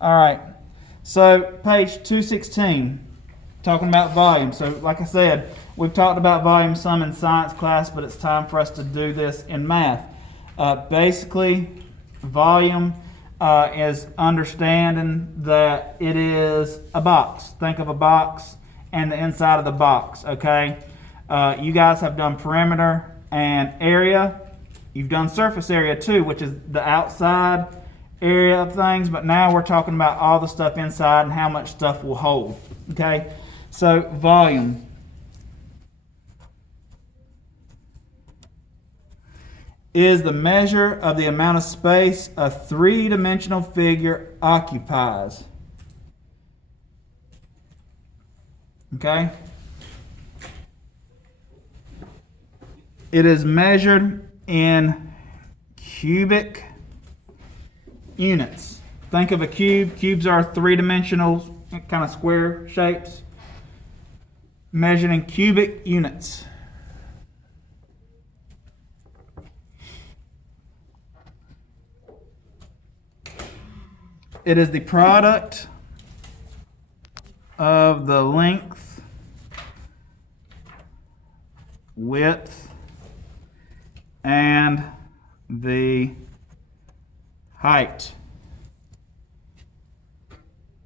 All right. So page 216, talking about volume. So like I said, we've talked about volume some in science class, but it's time for us to do this in math. Basically, volume is understanding that it is a box. Think of a box and the inside of the box, okay? You guys have done perimeter and area. You've done surface area too, which is the outside area of things, but now we're talking about all the stuff inside and how much stuff will hold, okay? So volume is the measure of the amount of space a three-dimensional figure occupies, okay? It is measured in cubic units. Think of a cube. Cubes are three-dimensional kind of square shapes. Measured in cubic units. It is the product of the length, width, and the height.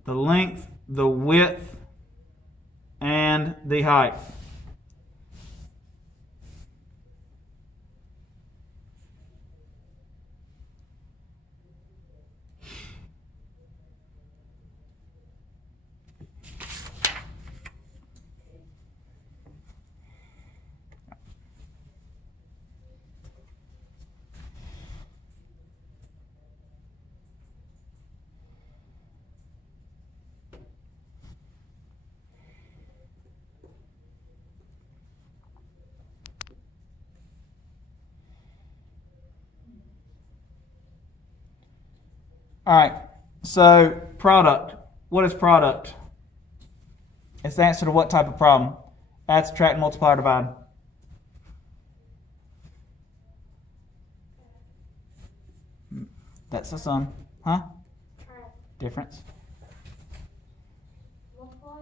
The length, the width, and the height. All right, so product. What is product? It's the answer to what type of problem? Add, subtract, multiply, or divide. That's the sum. Huh? Difference. Multiply.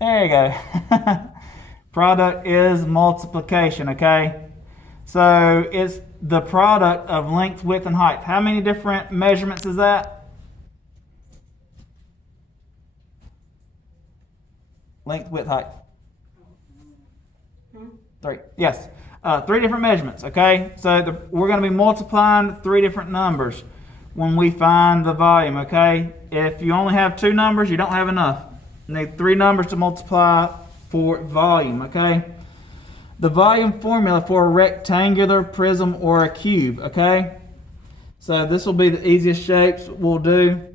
There you go. Product is multiplication, okay? So it's the product of length, width, and height. How many different measurements is that? Length, width, height. 3. Yes. 3 different measurements, okay? So we're going to be multiplying 3 different numbers when we find the volume, okay? If you only have 2 numbers, you don't have enough. You need 3 numbers to multiply for volume, okay? The volume formula for a rectangular, prism, or a cube, okay? So this will be the easiest shapes we'll do.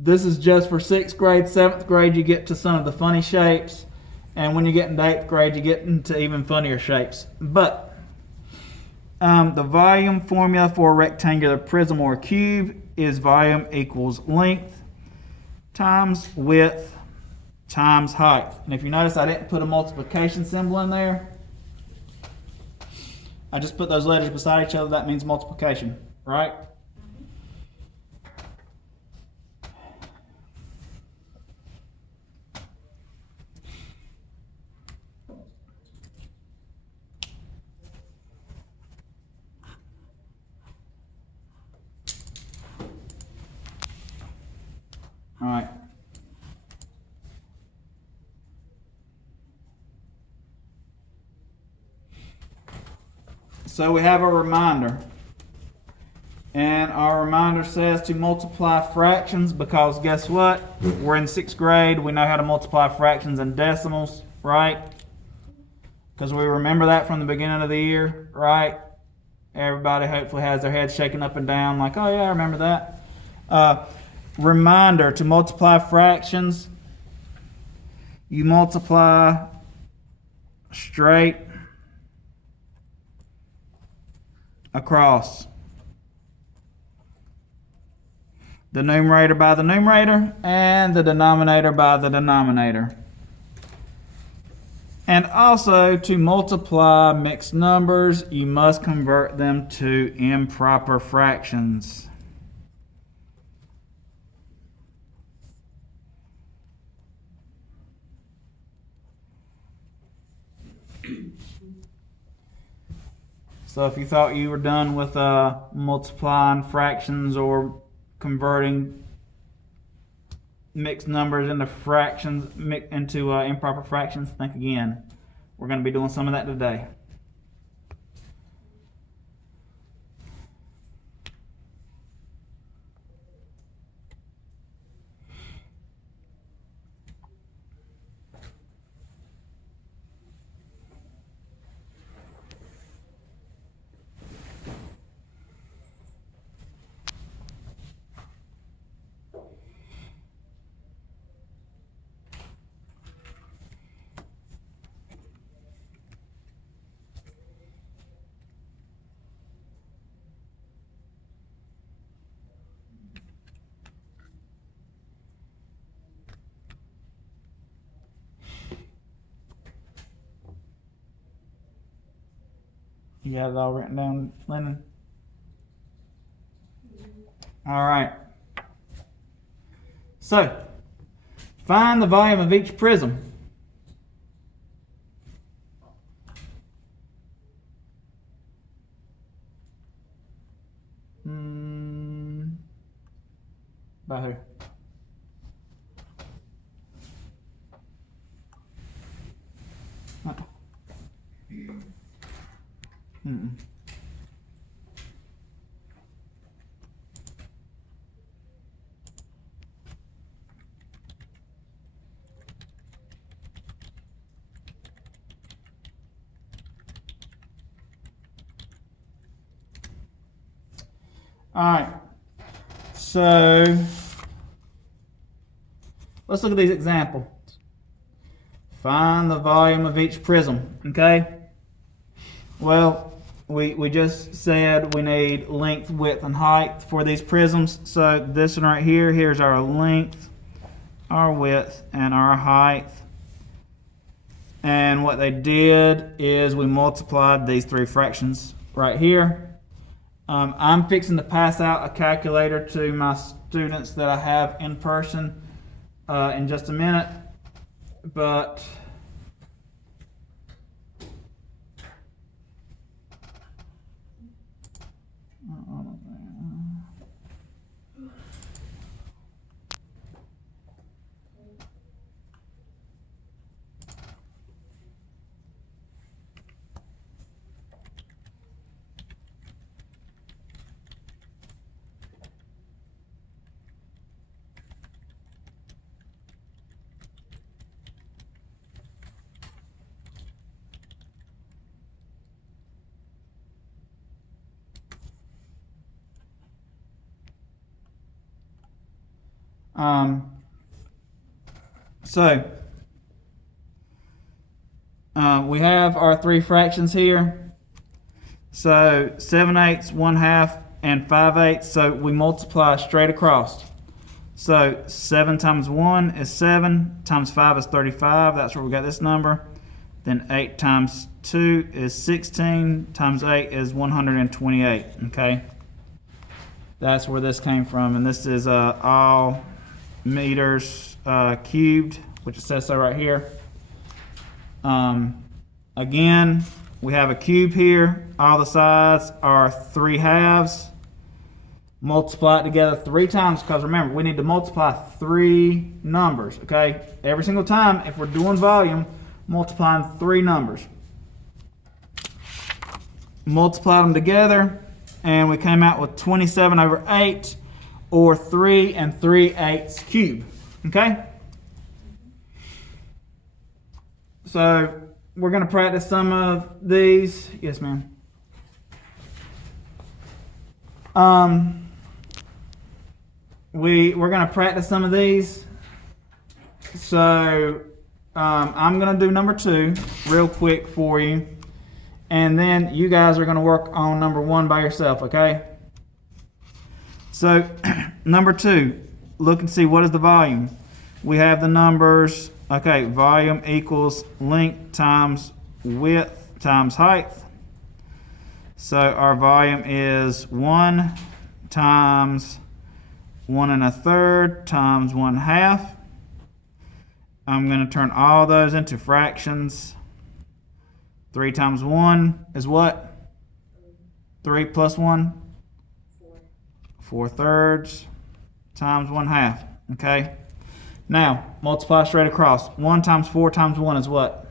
This is just for 6th grade. 7th grade, you get to some of the funny shapes. And when you get into 8th grade, you get into even funnier shapes. But the volume formula for a rectangular, prism, or a cube is volume equals length times width times height. And if you notice, I didn't put a multiplication symbol in there. I just put those letters beside each other. That means multiplication, right? All right. So we have a reminder. And our reminder says to multiply fractions because guess what? We're in 6th grade. We know how to multiply fractions and decimals, right? Because we remember that from the beginning of the year, right? Everybody hopefully has their head shaking up and down like, oh yeah, I remember that. Reminder, to multiply fractions, you multiply straight across. The numerator by the numerator and the denominator by the denominator. And also, to multiply mixed numbers, you must convert them to improper fractions. So if you thought you were done with multiplying fractions or converting mixed numbers into fractions, into improper fractions, think again. We're going to be doing some of that today. You got it all written down, Lennon? All right. So, find the volume of each prism. By who? All right. So let's look at these examples. Find the volume of each prism. Okay. Well, we just said we need length, width, and height for these prisms. So this one right here, here's our length, our width, and our height. And what they did is we multiplied these three fractions right here. I'm fixing to pass out a calculator to my students that I have in person in just a minute, but we have our three fractions here. So 7/8, 1/2, and 5/8. So we multiply straight across. So 7 times 1 is 7, times 5 is 35. That's where we got this number. Then 8 times 2 is 16, times 8 is 128. Okay, that's where this came from, and this is all meters cubed, which it says so right here. Again, we have a cube here. All the sides are 3/2. Multiply it together 3 times, because remember, we need to multiply 3 numbers, okay? Every single time, if we're doing volume, multiplying 3 numbers. Multiplied them together, and we came out with 27/8, or 3 3/8 cubed, okay? So we're going to practice some of these. Yes, ma'am. We're going to practice some of these. So I'm going to do number 2 real quick for you, and then you guys are going to work on number 1 by yourself, okay? So number 2, look and see what is the volume. We have the numbers. Okay, volume equals length times width times height. So our volume is 1 times 1 1/3 times 1/2. I'm going to turn all those into fractions. 3 times 1 is what? 3 plus 1? 4. 4/3 times 1/2. Okay? Now, multiply straight across. 1 times 4 times 1 is what?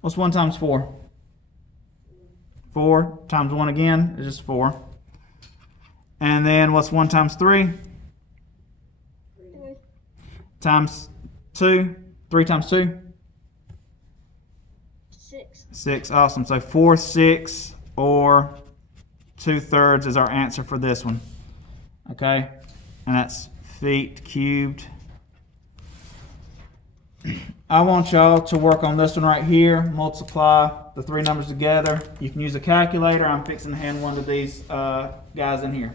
What's 1 times 4? 4 times 1 again is just 4. And then what's 1 times 3? 3. Times 2? 3 times 2? 6. 6. Awesome. So 4/6 or 2/3 is our answer for this one. Okay? And that's feet cubed. I want y'all to work on this one right here. Multiply the three numbers together. You can use a calculator. I'm fixing to hand one to these guys in here.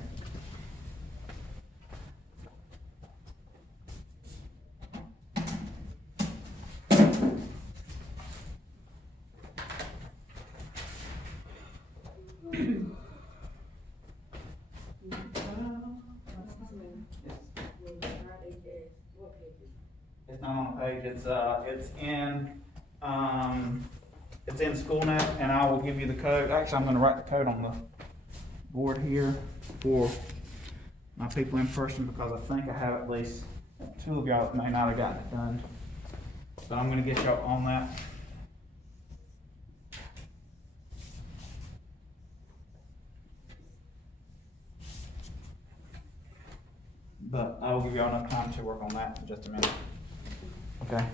It's not on the page. It's in SchoolNet, and I will give you the code. Actually, I'm going to write the code on the board here for my people in person, because I think I have at least 2 of y'all that may not have gotten it done. So I'm going to get y'all on that. But I will give y'all enough time to work on that in just a minute. Okay.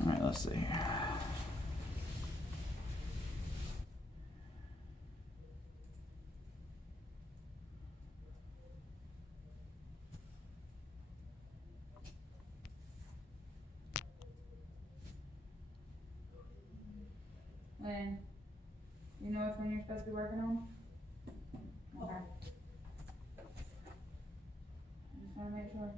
All right, let's see here. And you know which one you're supposed to be working on? Okay. Just wanna make sure.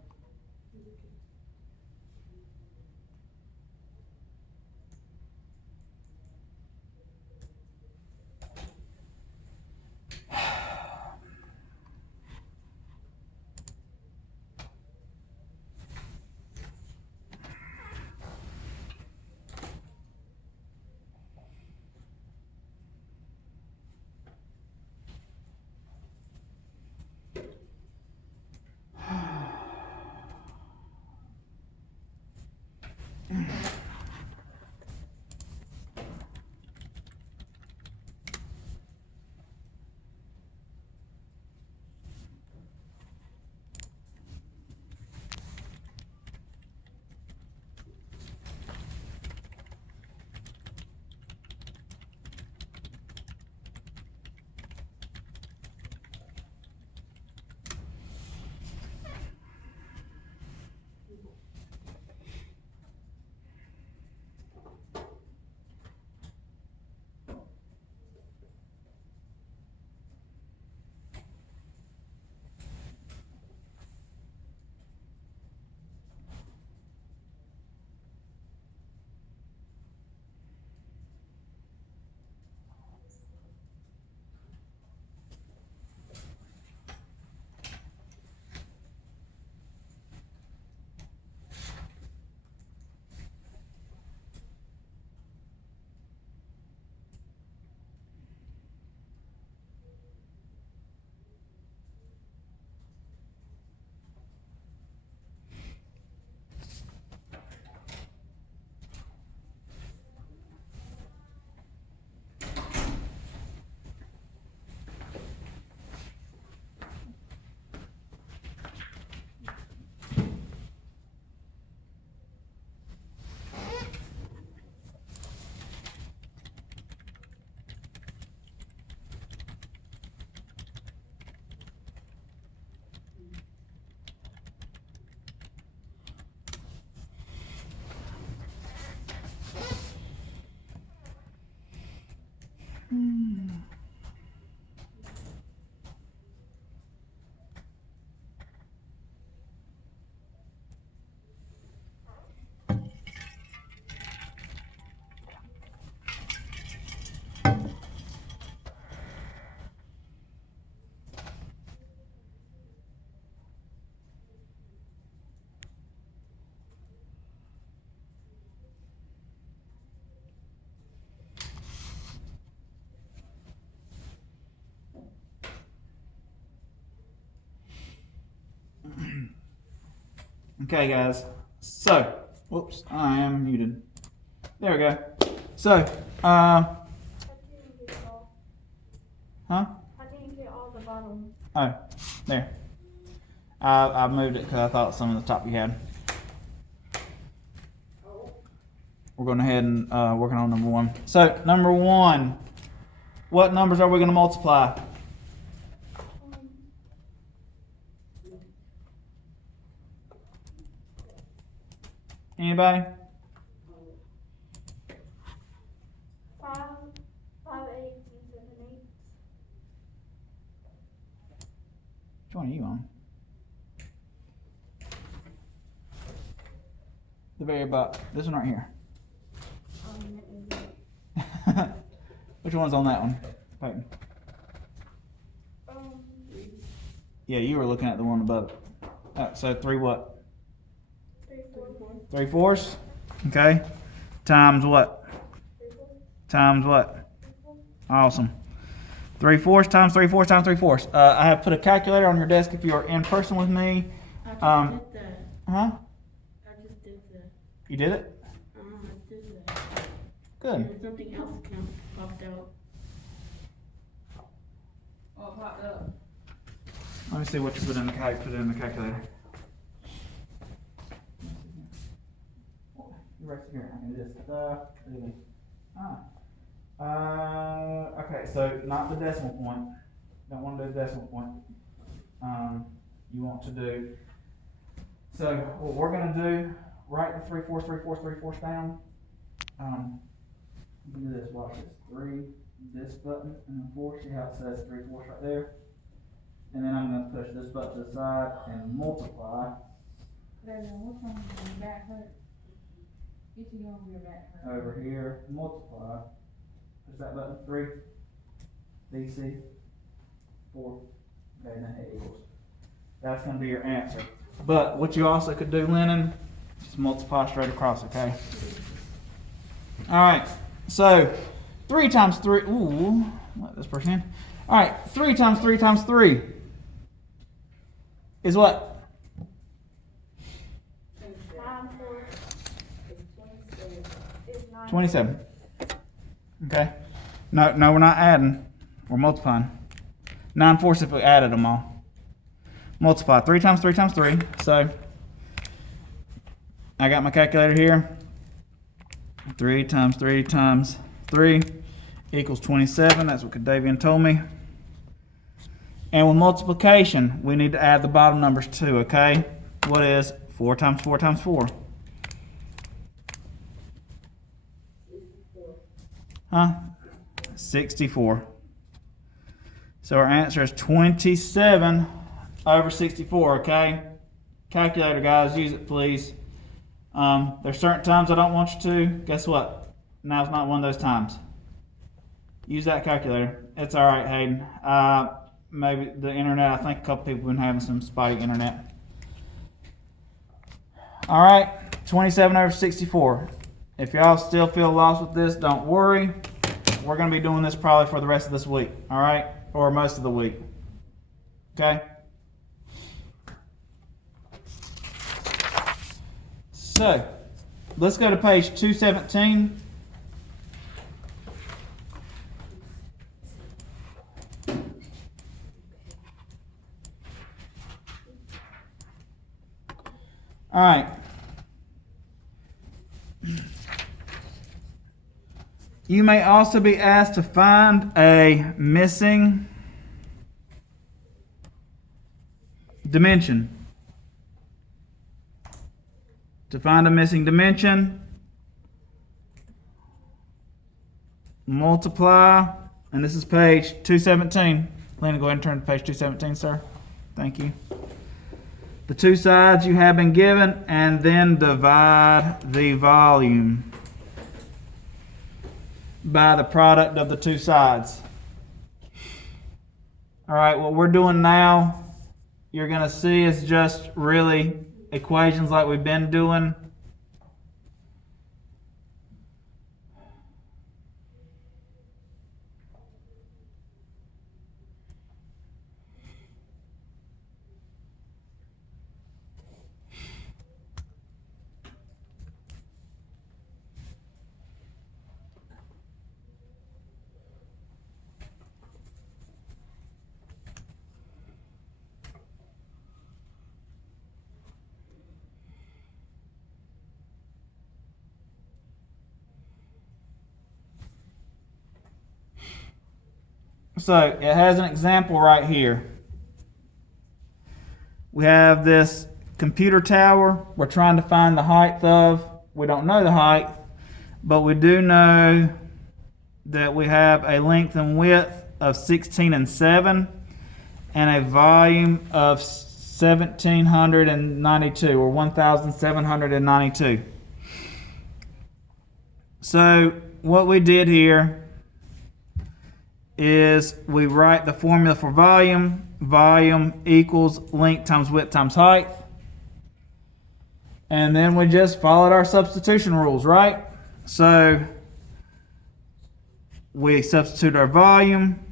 Okay, guys. So, whoops, I am muted. There we go. So, I didn't get all. huh? I didn't get all the bottom. Oh, there. I moved it because I thought some of the top you had. We're going ahead and working on number one. So, number one, what numbers are we going to multiply? Anybody? 5, 5 eighths, and 7 eighths. Which one are you on? The very bottom. This one right here. That is it. Which one's on that one? Peyton? Um, Yeah, you were looking at the one above it. So 3 what? 3, 4. 3/4? Okay. Times what? 3/4. Times what? Awesome. 3/4 times 3/4 times 3/4. I have put a calculator on your desk if you are in person with me. I just Um, did that. Huh? I just did that. You did it? I did that. Good. And something else popped out. Oh, it popped up. Let me see what you put in the calculator. Right here. It is okay, so not the decimal point. Don't want to do the decimal point. You want to do. So what we're gonna do, write the 3/4, 3/4, 3/4 down. You can do this. Watch this. 3, this button, and then 4. See how it says 3/4 right there. And then I'm gonna push this button to the side and multiply There, what's wrong with your back hurt? Get you over your back hurt. over here. Multiply. Push that button. 3. DC. 4. Okay, and then it equals. That's gonna be your answer. But what you also could do, Lennon, just multiply straight across. Okay. All right. So 3 times 3. Ooh, let this person in. All right. 3 times 3 times 3 is what? 9, 4 is 9. 27. Okay. No, we're not adding. We're multiplying. 9/4 if we added them all. Multiply 3 times 3 times 3. So I got my calculator here. 3 times 3 times 3 equals 27. That's what Davian told me. And with multiplication, we need to add the bottom numbers too, okay? What is 4 times 4 times 4? Huh? 64. So our answer is 27 over 64, okay? Calculator, guys, use it, please. There's certain times I don't want you to. Guess what? Now's not one of those times. Use that calculator. It's all right, Hayden. Maybe the internet, I think a couple people have been having some spotty internet. All right, 27 over 64. If y'all still feel lost with this, don't worry. We're going to be doing this probably for the rest of this week, all right? Or most of the week, okay? So, let's go to page 217. All right. You may also be asked to find a missing dimension. To find a missing dimension, multiply, and this is page 217. Lena, go ahead and turn to page 217, sir. Thank you. The two sides you have been given, and then divide the volume by the product of the two sides. All right, what we're doing now, you're going to see is just really equations like we've been doing. So it has an example right here. We have this computer tower we're trying to find the height of. We don't know the height, but we do know that we have a length and width of 16 and 7 and a volume of 1792 or 1792. So what we did here is we write the formula for volume. Volume equals length times width times height. And then we just followed our substitution rules, right? So we substitute our volume,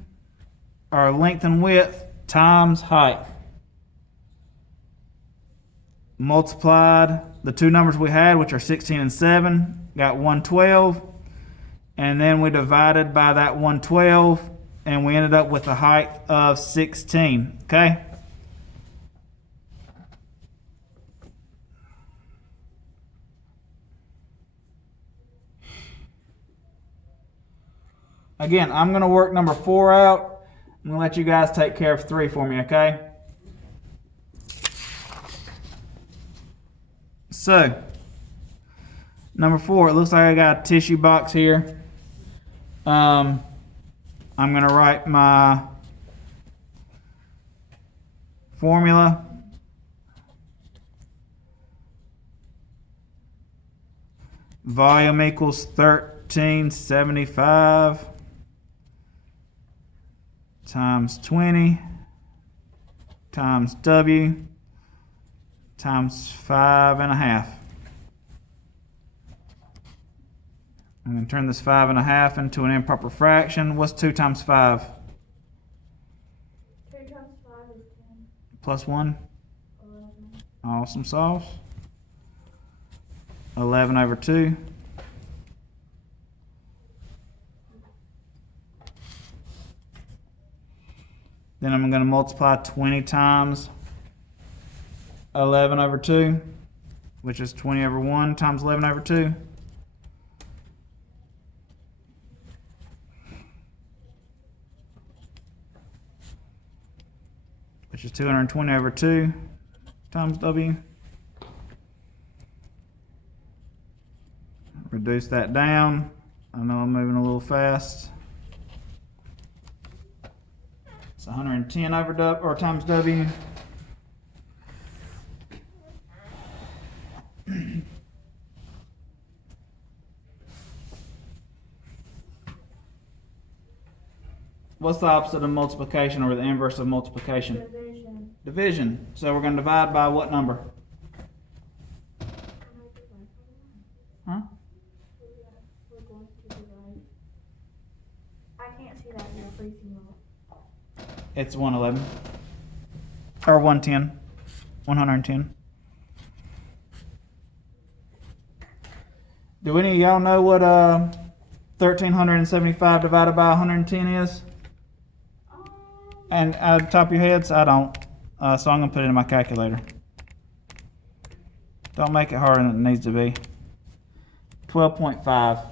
our length and width times height. Multiplied the two numbers we had, which are 16 and 7, got 112. And then we divided by that 112, and we ended up with a height of 16, okay? Again, I'm going to work number 4 out. I'm going to let you guys take care of 3 for me, okay? So, number 4, it looks like I got a tissue box here. I'm going to write my formula. Volume equals 1375 times 20 times W times 5.5. I'm going to turn this 5.5 into an improper fraction. What's 2 times 5? 2 times 5 is 10. Plus 1? 11. Awesome sauce. 11 over 2. Then I'm going to multiply 20 times 11 over 2, which is 20 over 1 times 11 over 2. Which is 220 over 2 times W. Reduce that down. I know I'm moving a little fast. It's 110 over W, or times W. What's the opposite of multiplication, or the inverse of multiplication? Division. Division. So we're going to divide by what number? Huh? We're going to divide. I can't see that here. Please see that. It's 111. Or 110. 110. Do any of y'all know what 1375 divided by 110 is? And at the top of your heads, I don't. So I'm going to put it in my calculator. Don't make it harder than it needs to be. 12.5.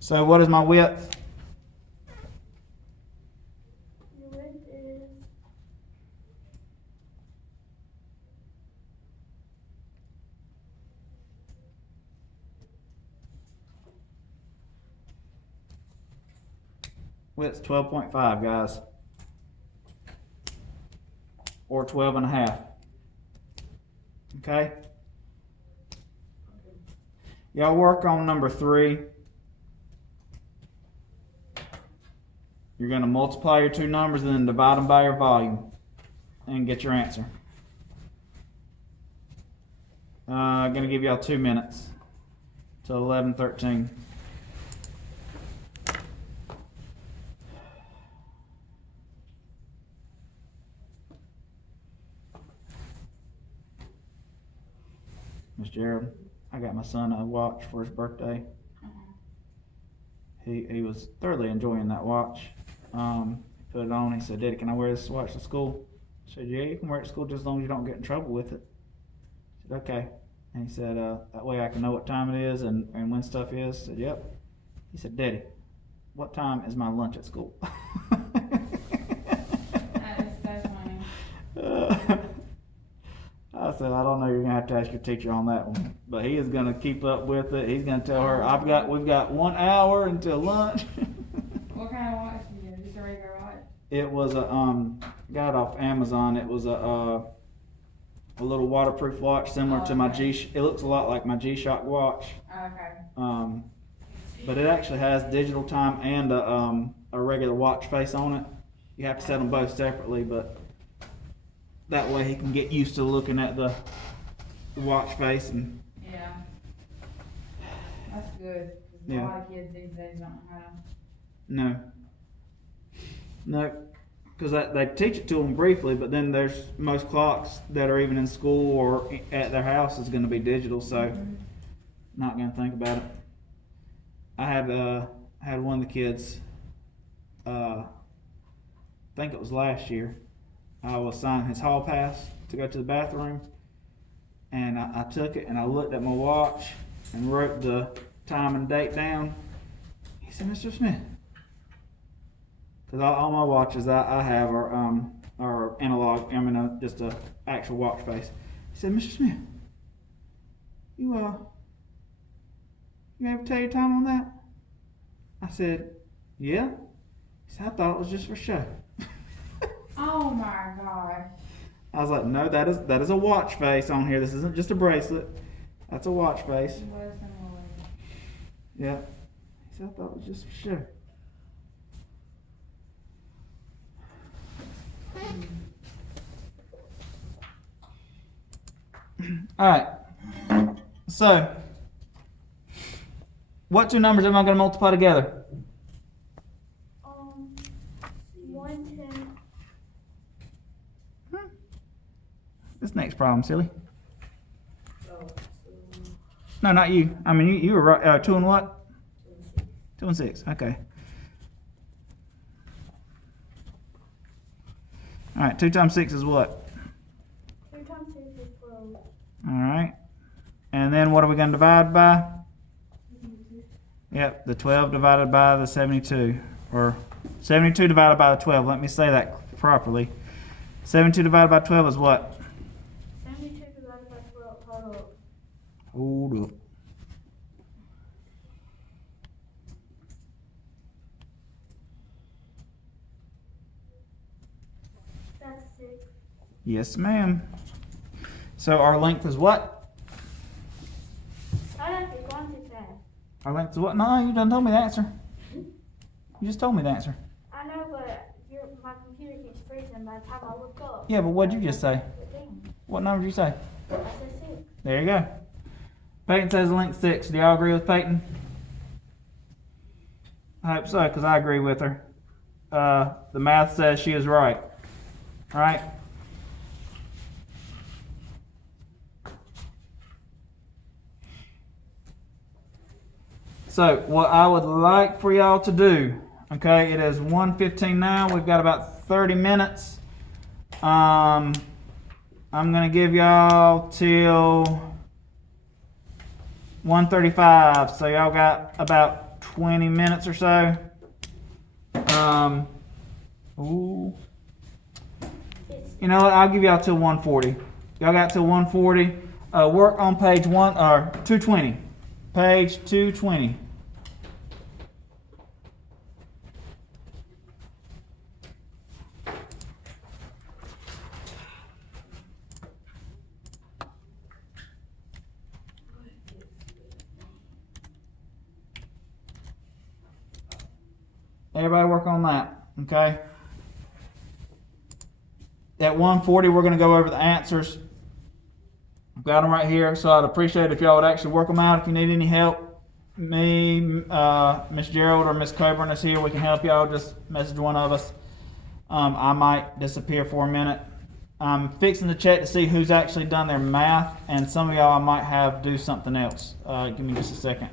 So what is my width? Your width is Width's 12.5, guys. Or 12 and a half. Okay? Y'all work on number 3. You're going to multiply your two numbers and then divide them by your volume and get your answer. I'm going to give y'all 2 minutes till 11:13. Miss Gerald, I got my son a watch for his birthday. He was thoroughly enjoying that watch. He put it on. He said, "Daddy, can I wear this watch to school?" I said, "Yeah, you can wear it to school just as long as you don't get in trouble with it." I said, "Okay." And he said, that way I can know what time it is and when stuff is. I said, yep. He said, Daddy, what time is my lunch at school? That is so funny. I said, I don't know, you're gonna have to ask your teacher on that one. But he is gonna keep up with it. He's gonna tell her, we've got 1 hour until lunch. What kind of watch do you get? Just a regular watch? It was a got it off Amazon. It was a little waterproof watch similar to my G. It looks a lot like my G-Shock watch. Okay. But it actually has digital time and a regular watch face on it. You have to set them both separately, but that way he can get used to looking at the watch face. And Yeah. That's good. 'Cause Yeah. A lot of kids these days don't know how to. no, because they teach it to them briefly, but then there's most clocks that are even in school or at their house is going to be digital, so not going to think about it. I had one of the kids, I think it was last year, I was signing his hall pass to go to the bathroom, and I took it and I looked at my watch and wrote the time and date down. He said, Mr. Smith, because all my watches I have are analog, just a actual watch face. He said, Mr. Smith, you ever tell your time on that? I said, yeah. He said, I thought it was just for show. Oh my gosh. I was like, no, that is a watch face on here. This isn't just a bracelet. That's a watch face. Listen, Lord. Yeah. He said, I thought it was just for show. All right. So, what two numbers am I going to multiply together? 110. This next problem, silly. No, not you. I mean, you were right. 2 and what? 2 and 6. Okay. All right. 2 times 6 is what? 2 times 6 is 12. All right. And then what are we going to divide by? Yep, the 12 divided by the 72. Or 72 divided by the 12. Let me say that properly. 72 divided by 12 is what? 72 divided by 12. Hold up. Hold up. That's 6. Yes, ma'am. So our length is what? I have to go on to that. Our length is what? No, you done told me the answer. You just told me the answer. I know, but my computer keeps freezing by the time I look up. Yeah, but what'd you just say? What number did you say? I said 6. There you go. Peyton says length 6. Do y'all agree with Peyton? I hope so, because I agree with her. The math says she is right. Right? So, what I would like for y'all to do, okay, it is 1:15 now. We've got about 30 minutes. I'm going to give y'all till 1:35. So, y'all got about 20 minutes or so. Ooh. You know what? I'll give y'all till 1:40. Y'all got till 1:40. Work on page 220. Page 220. Everybody work on that, okay? At 1:40, we're going to go over the answers. I've got them right here, so I'd appreciate if y'all would actually work them out. If you need any help, me, Miss Gerald, or Miss Coburn is here. We can help y'all. Just message one of us. I might disappear for a minute. I'm fixing to check to see who's actually done their math, and some of y'all I might have do something else. Give me just a second.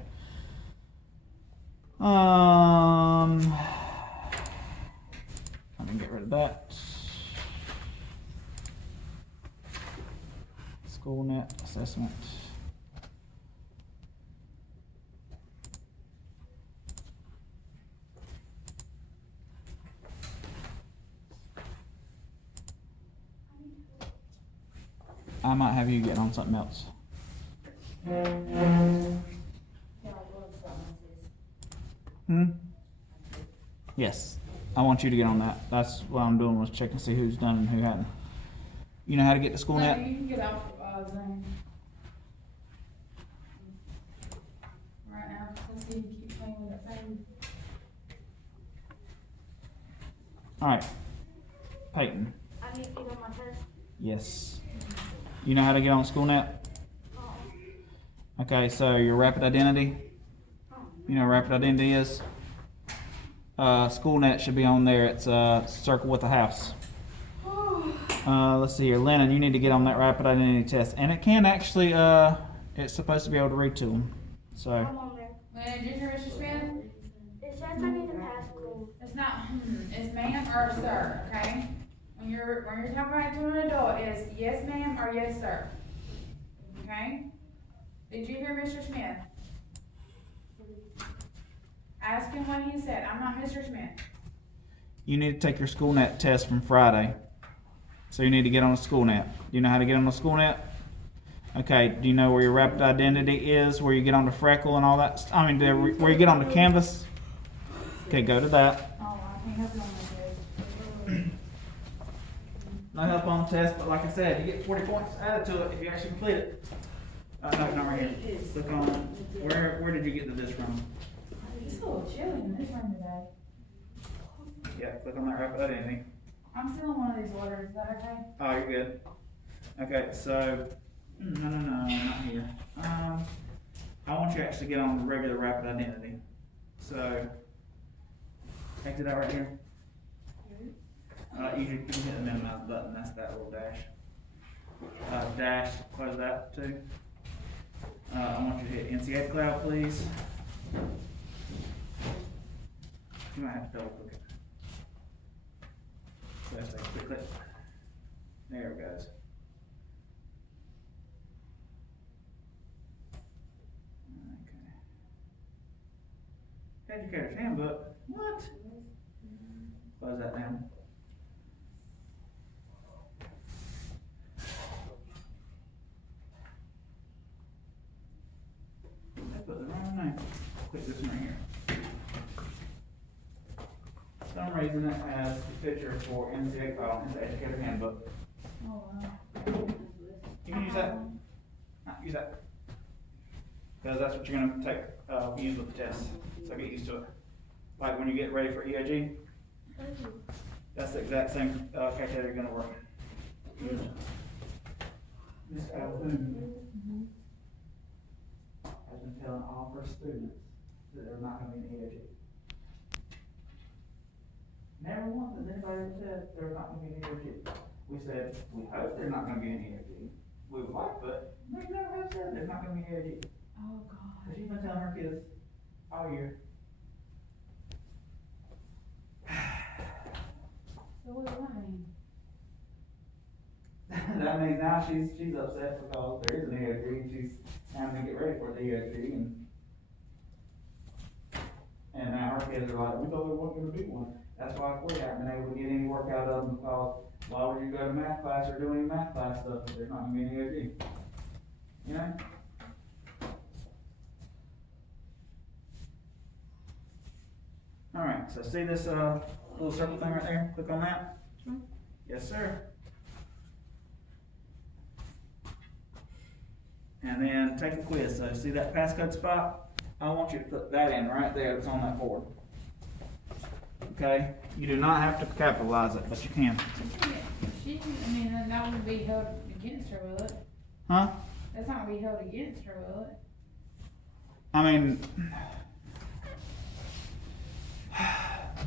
Let me get rid of that. School net assessment. I might have you get on something else. Hmm? Yes. I want you to get on that. That's what I'm doing, was checking to see who's done and who hadn't. You know how to get to school No, net? you can get off, Zoom. Right now, let's see if you keep playing with that phone. Alright. Peyton. I need to get on my test. Yes. You know how to get on school net? Uh-uh. Okay, so your rapid identity. You know what rapid identity is? School net should be on there. It's a circle with a house. Let's see here. Lennon, you need to get on that rapid identity test. And it can actually, it's supposed to be able to read to them. So, I'm on there. Lennon, did you hear Mr. Smith? It says I need to pass school. It's not, it's ma'am or sir, okay? When you're talking about to an adult, it's yes ma'am or yes sir. Okay? Did you hear Mr. Smith? Ask him what he said. I'm not Mr. Smith. you need to take your school net test from Friday. So you need to get on the school net. Do you know how to get on the school net? Okay, do you know where your rapid identity is, where you get on the freckle and all that? I mean, where you get on the canvas? Okay, go to that. Oh, I can't help you on that, dude. No help on the test, but like I said, you get 40 points added to it if you actually complete it. No, not right here. Click on, where did you get to this from? It's a little chilly in this room today. Yeah, click on that rapid identity. I'm still in one of these orders. Is that okay? Oh, you're good. Okay, so, no, not here. I want you to actually get on the regular rapid identity. So, exit out right here. You can hit the minimize button, that's that little dash. Dash, close that too. I want you to hit NCA Cloud, please. You might have to double click it. So that's like click. There it goes. Okay. Educator's Handbook. What? Close that down. I put the wrong name. Click this one right here. For some reason it has the picture for NCA file in the Educator Handbook. Oh, wow. You can use that. Use that. Because that's what you're going to take, use with the test. So get used to it. Like when you get ready for EOG, that's the exact same calculator you're going to work. Miss Calhoun has been telling all of her students that they're not going to be in EOG. Never once has anybody ever said they're not going to be in EOG. We said, we hope they're not going to be in EOG. We would like, but they never have said they're not going to be in EOG. Oh, God. But she's been telling her kids all year. So what does that mean? That means now she's upset because there is an EOG and she's having to get ready for the EOG and now her kids are like, we thought there wasn't going to be one. That's why we haven't been able to get any work out of them because why would you go to math class or do any math class stuff if there's not going to be an EOG? You know? Alright, so see this little circle thing right there? Click on that. Yes, sir. And then take a quiz. So see that passcode spot? I want you to put that in right there that's on that board. Okay? You do not have to capitalize it, but you can. I mean, that wouldn't be held against her, will it? Huh? That's not gonna be held against her, will it? I mean,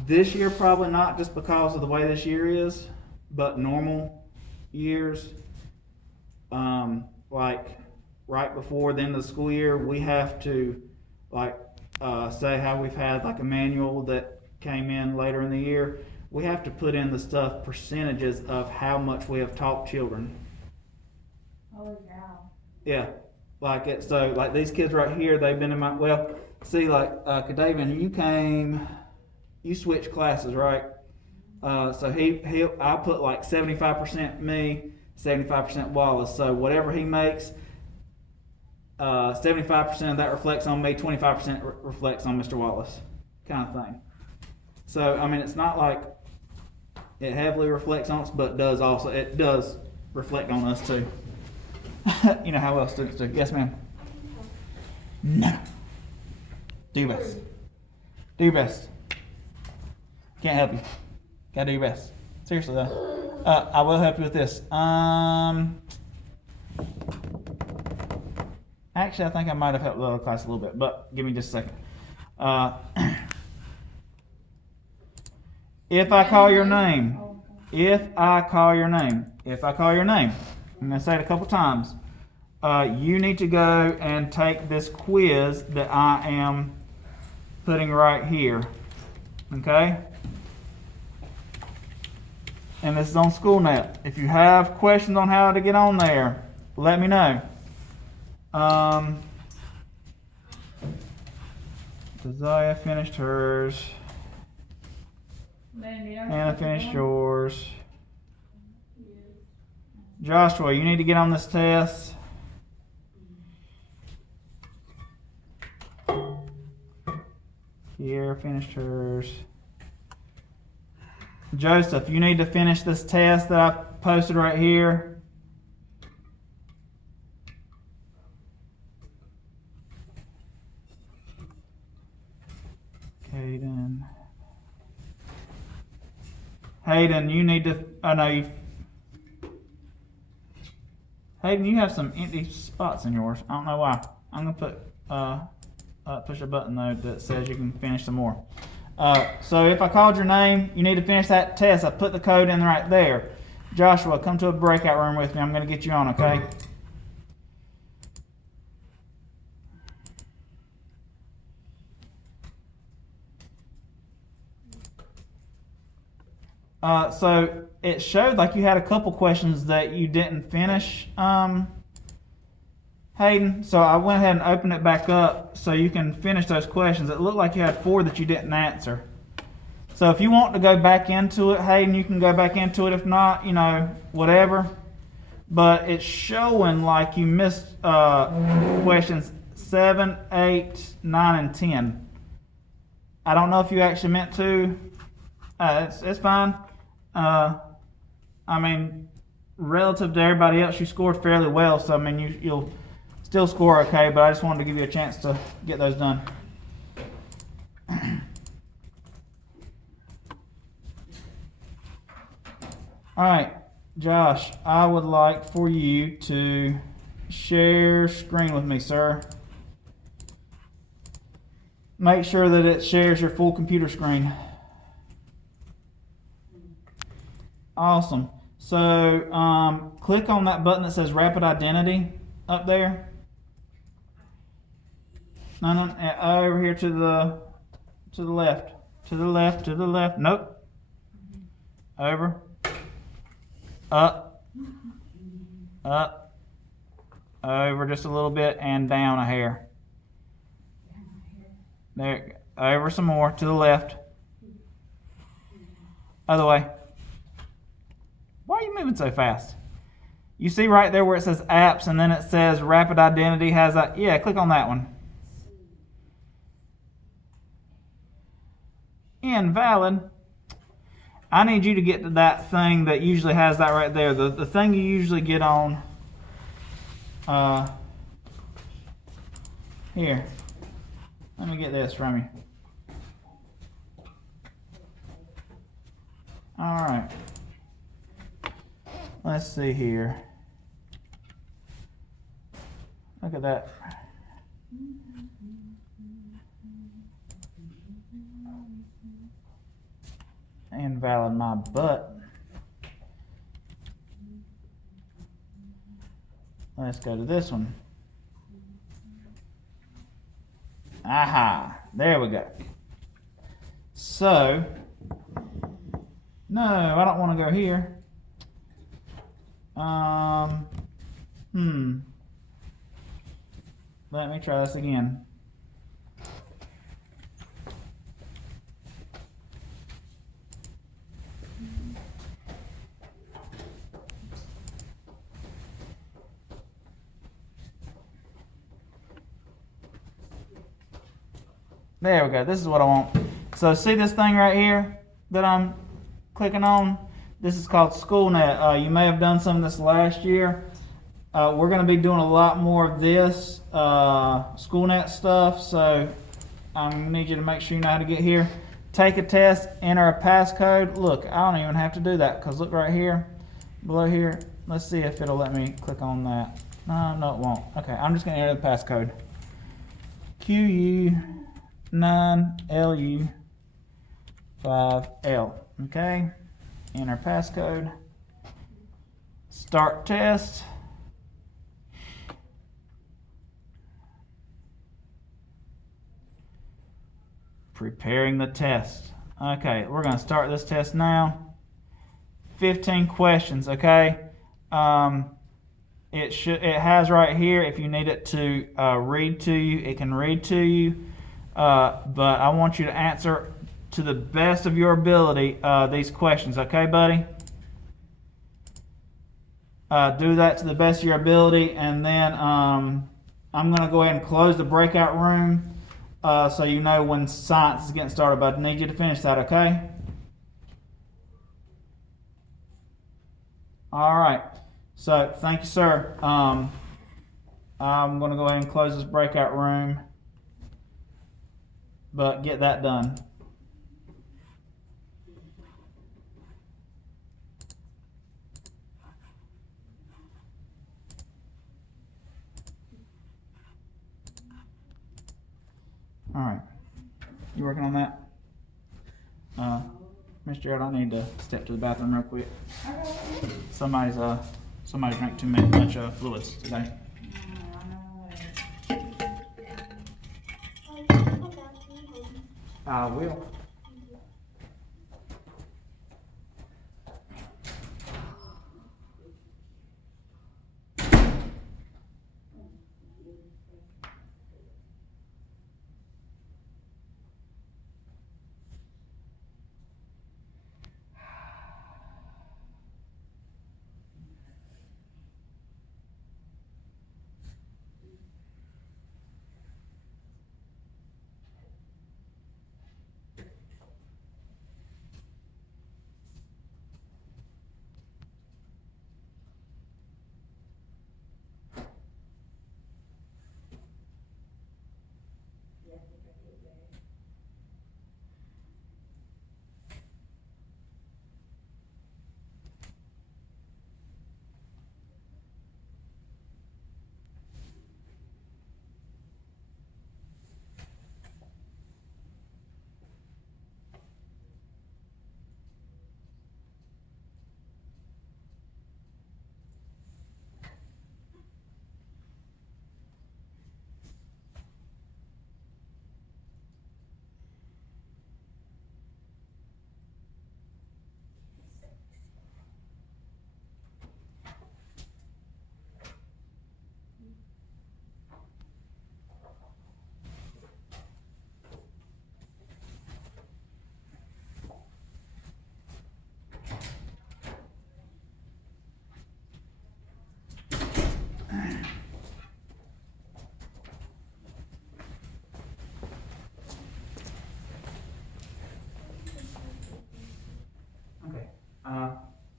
this year probably not, just because of the way this year is, but normal years, like right before the end of the school year, we have to say how we've had like a manual that came in later in the year. We have to put in the stuff, percentages of how much we have taught children. Holy cow. Yeah, like it. So like these kids right here, they've been in my, well, see like Kadavian, you switched classes, right? So I put like 75% me, 75% Wallace. So whatever he makes, 75% of that reflects on me, 25% reflects on Mr. Wallace, kind of thing. So I mean, it's not like it heavily reflects on us, but it does reflect on us too. You know how well students do. Yes, ma'am. No. Do your best. Do your best. Can't help you. Gotta do your best. Seriously though. I will help you with this. Actually, I think I might have helped the other class a little bit, but give me just a second. If I call your name, I'm going to say it a couple times. You need to go and take this quiz that I am putting right here. Okay? And this is on SchoolNet. If you have questions on how to get on there, let me know. Desire finished hers. Anna finished yours. Joshua, you need to get on this test. Kiera finished hers. Joseph, you need to finish this test that I posted right here. Hayden, you need to. Hayden, you have some empty spots in yours. I don't know why. I'm gonna push a button though that says you can finish some more. So if I called your name, you need to finish that test. I put the code in right there. Joshua, come to a breakout room with me. I'm gonna get you on, okay? So it showed like you had a couple questions that you didn't finish, Hayden. So I went ahead and opened it back up so you can finish those questions. It looked like you had 4 that you didn't answer. So if you want to go back into it, Hayden, you can go back into it. If not, whatever. But it's showing like you missed questions 7, 8, 9, and 10. I don't know if you actually meant to. It's fine. I mean, relative to everybody else, you scored fairly well. So, I mean, you'll still score okay, but I just wanted to give you a chance to get those done. All right, Josh, I would like for you to share screen with me, sir. Make sure that it shares your full computer screen. Awesome. So click on that button that says Rapid Identity up there. No, over here to the left. To the left, to the left. Nope. Over. Up. Up. Over just a little bit and down a hair. There. Over some more to the left. Other way. Why are you moving so fast? You see right there where it says apps and then it says Rapid Identity has a, yeah, click on that one. Invalid. I need you to get to that thing that usually has that right there. The thing you usually get on here. Let me get this from you. Alright. Let's see here. Look at that. Invalid my butt. Let's go to this one. Aha, there we go. So, no, I don't want to go here. Let me try this again. There we go. This is what I want. So see this thing right here that I'm clicking on? This is called SchoolNet. You may have done some of this last year. We're going to be doing a lot more of this SchoolNet stuff. So I'm going to need you to make sure you know how to get here. Take a test, enter a passcode. Look, I don't even have to do that because look right here, below here. Let's see if it'll let me click on that. No, it won't. Okay, I'm just going to enter the passcode. QU9LU5L. Okay, enter passcode. Start test. Preparing the test. Okay, we're going to start this test now. 15 questions, okay? It has right here, if you need it to read to you, it can read to you. But I want you to answer to the best of your ability these questions, okay, buddy? Do that to the best of your ability, and then I'm going to go ahead and close the breakout room so you know when science is getting started. But I need you to finish that, okay? All right. So thank you, sir. I'm going to go ahead and close this breakout room, but get that done. All right. You working on that? Mr. Gerald, I need to step to the bathroom real quick. Somebody's drank too much fluids today. I will.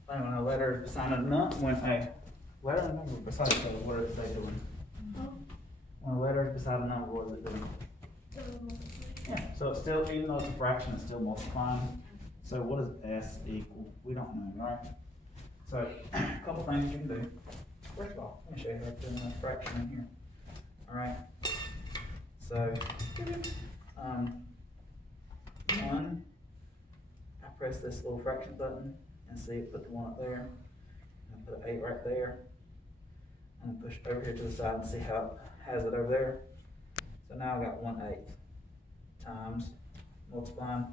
When a letter beside a number, when a letter and number beside each other, what is they doing? When a letter is beside a number, what is it doing? Yeah, so it's still, even though it's a fraction, it's still multiplying. So what does S equal? We don't know, right? So a couple things you can do. First of all, let me show you how to do a fraction in here. All right. So one, I press this little fraction button and see it put the 1 up there. And I put an 8 right there. And push over here to the side and see how it has it over there. So now I got 1/8 times multiplying.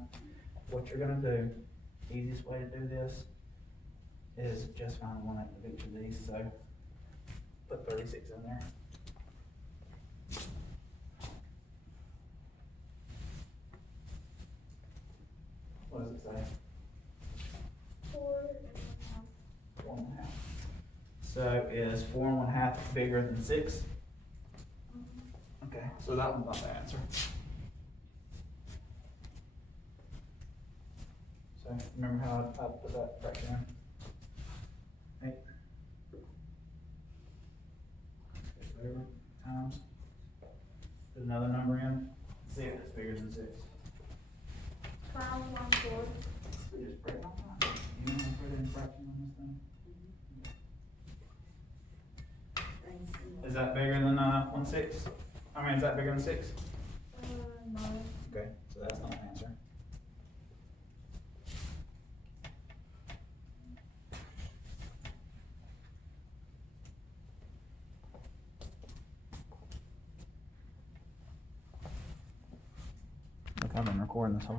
What you're going to do, easiest way to do this is just find 1/8 of each of these. So put 36 in there. What does it say? 4 1/2. So is 4 1/2 bigger than 6? Okay, so that one's not the answer. So remember how I put that fraction in? 8. Over times. Put another number in. See if it's bigger than 6. 12 1/4. We just put it on that. You know, put it in fraction on this thing. Is that bigger than 1/6? I mean, is that bigger than 6? No. Okay, so that's not an answer. Look, I've been recording this whole